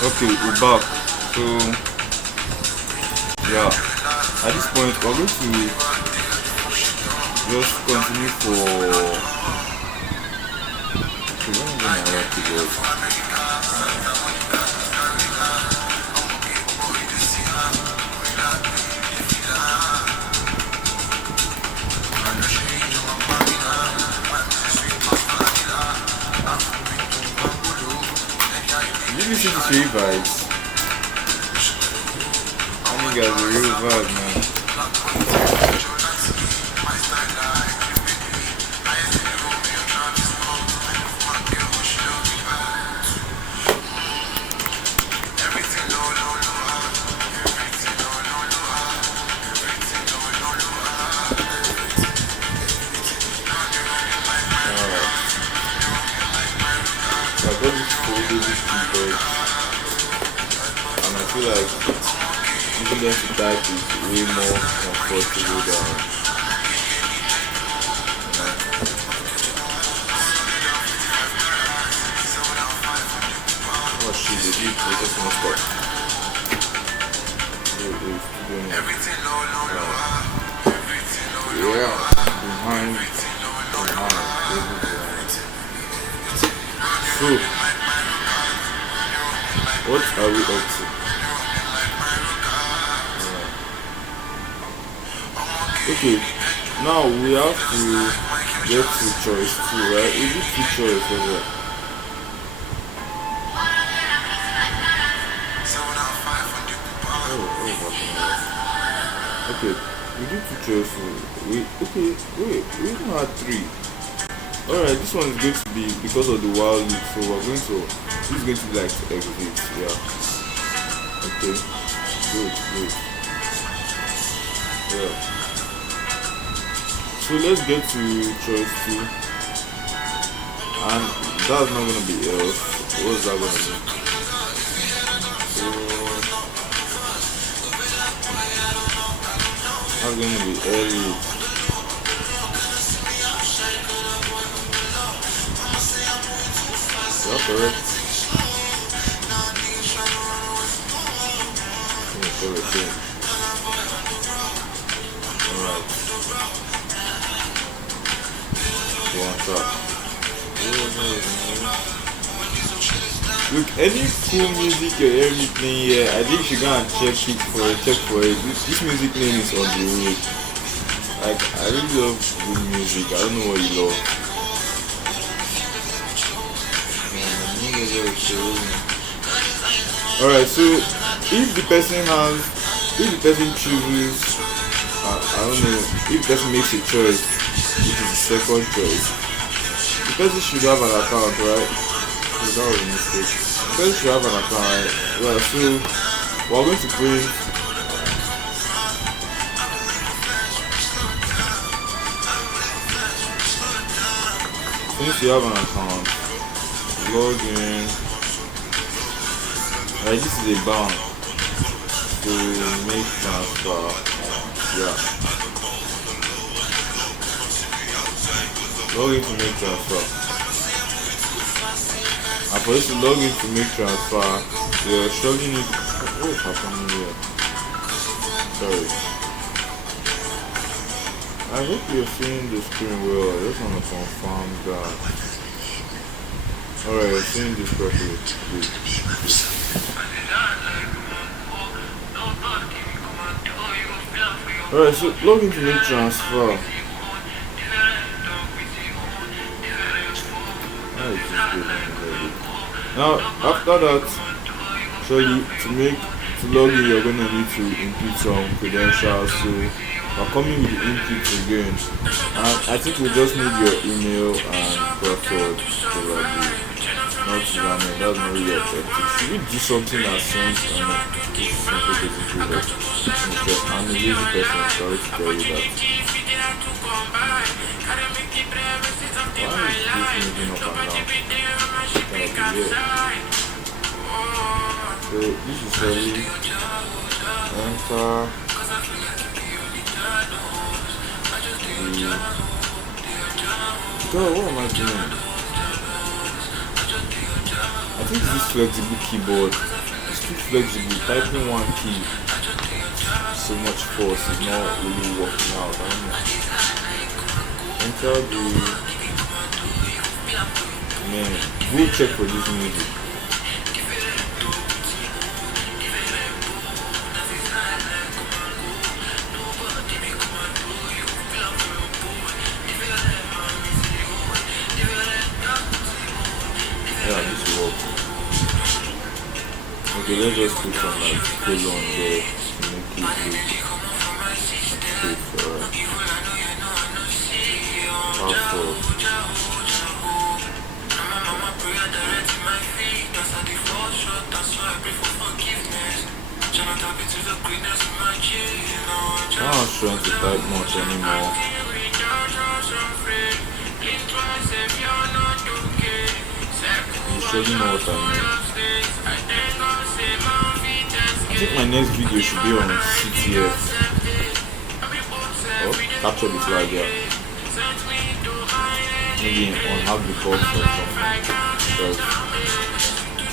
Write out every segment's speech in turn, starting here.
Okay, we're back. So yeah, at this point we're going to just continue for. Okay, when I write the word. Did you listen to Three Vibes? I think that's a real vibe, man. So I got this folded keyboard, and I feel like using them to type is way more comfortable than oh shit, they just wanna stop. Yeah, behind. So, what are we up to? Okay, now we have to get to choice 2, right? We did 2 choice over. Okay, we did 2 choices. We even had 3. Alright, this one is going to be because of the wild loop, so we're going to this is going to be like exit, yeah. Okay, good. Yeah. So let's get to choice 2. And that's not gonna be else. What's that gonna be? So that's gonna be L. Is that correct? Yeah, correct. Alright. Go on top. Look, any cool music you're hearing me playing here, I think you should go and check for it. This music name is on the road. Like, I really love good music. I don't know what you love. Alright, so if the person chooses, I don't know, if the person makes a choice, which is the second choice, the person should have an account, right? So that was a mistake. The person should have an account, right? Yeah, so we're going to print since you have an account, log in. Right, this is a bank to make transfer. Yeah. Log in to make transfer. And for this to log in to make transfer, you're struggling with what is happening here? Sorry. I hope you're seeing the screen well. I just want to confirm that. Alright, you're seeing this properly. Good. Alright, so log in to make transfer. Now, after that, surely to log in, you're gonna need to input some credentials. So we're coming with the input again, and I think we just need your email and password probably. Not username, that's not really effective. Should we do something that sounds this simple basically like I'm a lazy person, sorry to tell you that. Why is this moving up and down? So this is really enter God, what am I doing? I think this is flexible keyboard. too flexible. Typing one key, so much force is not really working out. I don't know. Enter the man. Go check for this music. Yeah, this will work. Okay, let's just put some like colon there to make it look straight for password. I'm not trying to type much anymore. You surely know what I mean. I think my next video should be on CTF. Oh, capture the flag, yeah. Maybe on how the box or something. Because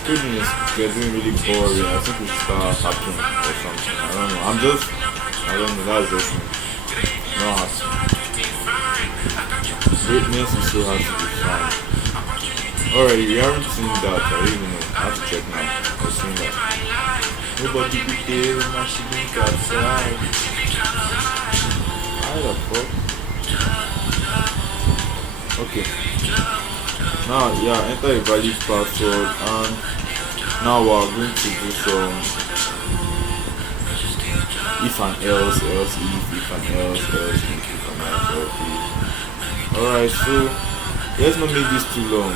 coding is getting really boring. I think we should start hacking or something. I don't know. I don't know. That's just me. No hacking. Greatness is so hard to define. Alright, you haven't seen that. I don't even know. I have to check now. I've seen that. Nobody be there when I should be outside. How the fuck? Okay. Now, yeah, enter a valid password, and now we're going to do some if and else if and else if and else if. Alright, so let's not make this too long.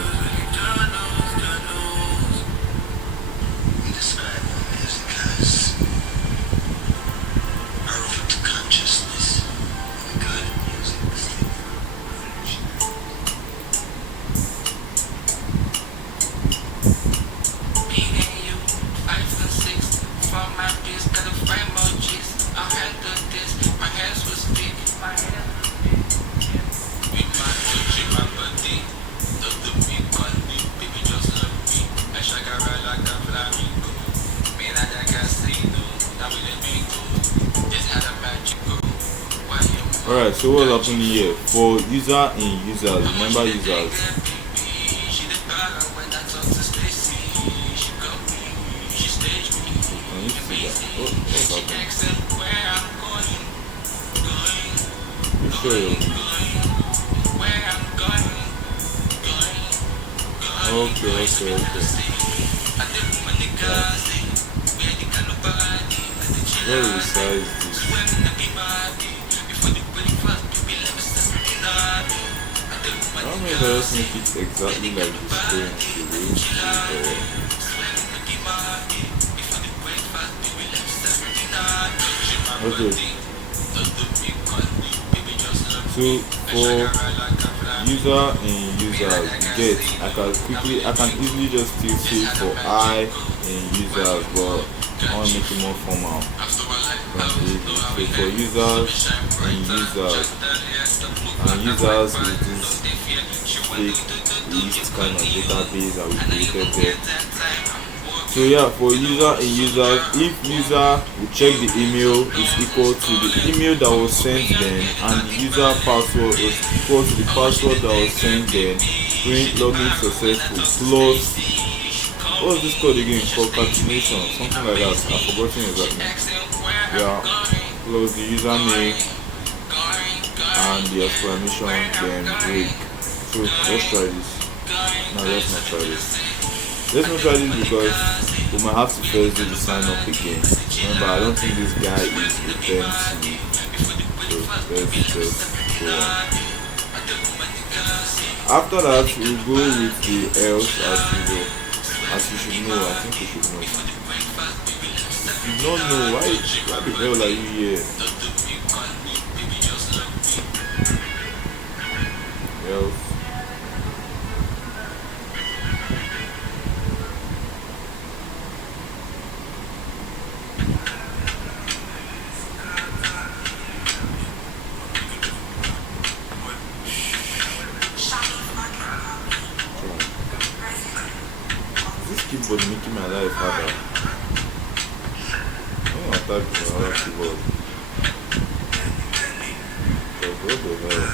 Alright, so what's happening here? For user and users, remember users. Can you see that? What's happening? You sure? Okay. Yeah. Very resize this. I don't know if I just make it exactly like the screen the way okay. So for user and users, I can easily just still say for I and users, but I want to make it more formal. So for users and users is this fake list kind of database that we created there. So yeah, for user and users, if user will check the email is equal to the email that was sent then, and the user password is equal to the password that was sent then, print login successful plus what's this code again? Concatenation, something like that. I've forgotten exactly. Yeah, plus the username and the exclamation then break. So let's try this. No, let's not try this. Let's not try this because we might have to first do the sign up again. Remember, I don't think this guy is returned to me. So let's just go on. After that, we'll go with the else as usual. As you should know, I think you should know. If you don't know, why the hell are you here? Else. Keyboard making my life harder. type in another keyboard. But what the hell?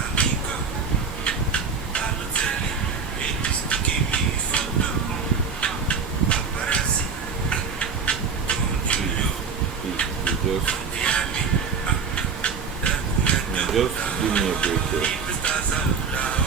Please, just give me a break here.